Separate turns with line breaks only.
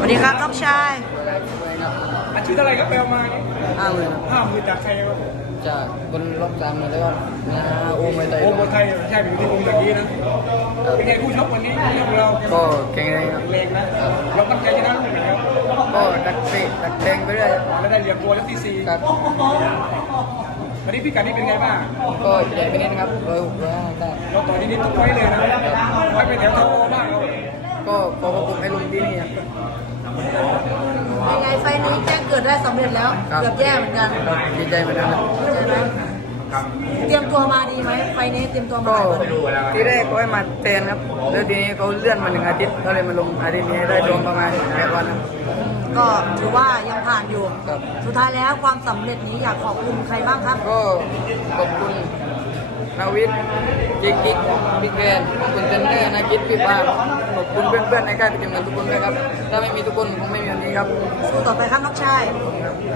ดีครับน้องชาย
อาชีพอะไรครับไปเอามาเนี่ย
50,000
50,000จากใครครับ
จากคนรอบ3แล้วก็นาโอมไทย
โอโบไทยใช่เป็นที่ผมตะกี้นะเป็นไงผู้ชกวันนี้ของเรา
ก็แข็งแรงครับ
แรงนะเราตั้งใจชนะเหมือนกัน
ก็ดักเตะดักแทงไปเรื่อย
แล้วได้เหรียญตัวยกที่4
ครับ
วันนี้พิกัดนี้เป็นไงบ้าง
ก็ใหญ่ไปนิดนะครับ106ได้
เราต่อยนิดๆทุกไฟเลยนะไฟไปแถวโตบ้างเรา
ก็ขอขอบคุณไอ้ลุงที่นี่ครับ
ยังไงไฟล์นี้แจ้งเกิดได้สำเร็จแล้ว เกือบแย่เหมือนกัน
ดีใจเหมือนกันครับ
ใช่ไหมเตรียมตัวมาดีไหมไฟล์นี้เตรียมตัวมา
ก็
หลายวัน
ที่แรกก็ให้มาแทนครับแล้วทีนี้เขาเลื่อนมา1 อาทิตย์ก็เลยมาลงอาทิตย์นี้ได้รวมประมาณ8 วันครับ
ก็ถือว่ายังผ่านอยู่
ครับ
สุดท้ายแล้วความสำเร็จนี้อยากขอบคุณใครบ้างครับ
ก็ขอบคุณนาวิทย์จิ๊กกิ๊กพี่แกนคุณเจนเนอร์นาคิดพี่ปาขอบคุณเพื่อนๆในค่ายทีมงานทุกคนด้วยครับถ้าไม่มีทุกคนคงไม่มีวันนี้ครับ
สู้ต่อไปครับน้องชาย